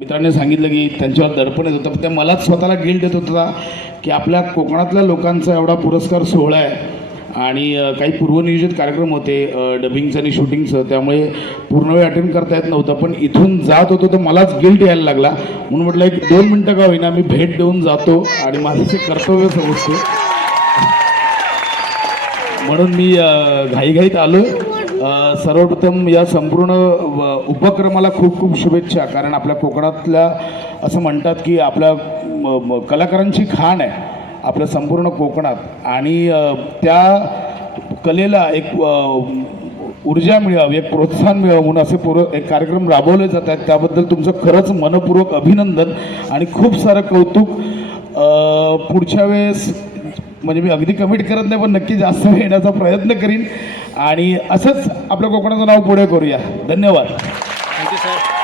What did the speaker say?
मित्रांनी सांगितलं की त्यांच्यावर दडपण येत होतं पण त्या मलाच स्वतःला गिल्ट येत होता की आपल्या कोकणातल्या लोकांचा एवढा पुरस्कार सोहळा आहे. आणि काही पूर्वनियोजित कार्यक्रम होते डबिंगचं आणि शूटिंगचं त्यामुळे पूर्ण वेळ अटेंड करता येत नव्हतं पण इथून जात होतो तर मलाच गिल्ट यायला लागला. म्हणून म्हटलं एक दोन मिनटं का होईना मी भेट देऊन जातो आणि माझं ते कर्तव्य समजतो म्हणून मी घाईघाईत आलो सर्वप्रथम या संपूर्ण व- उपक्रमाला खूप खूप शुभेच्छा. कारण आपल्या कोकणातल्या असं म्हणतात की आपल्या म- कलाकारांची खाण आहे आपल्या संपूर्ण कोकणात. आणि त्या कलेला एक ऊर्जा मिळावी एक प्रोत्साहन मिळावं म्हणून असे पूर एक कार्यक्रम राबवले जात आहेत. त्याबद्दल तुमचं खरंच मनपूर्वक अभिनंदन आणि खूप सारं कौतुक. पुढच्या वेळेस म्हणजे मी अगदी कमिट करत नाही पण नक्की जास्त वेळ येण्याचा प्रयत्न करीन. आणि असंच आपलं कोकणाचं नाव पुढे करूया. धन्यवाद. Thank you sir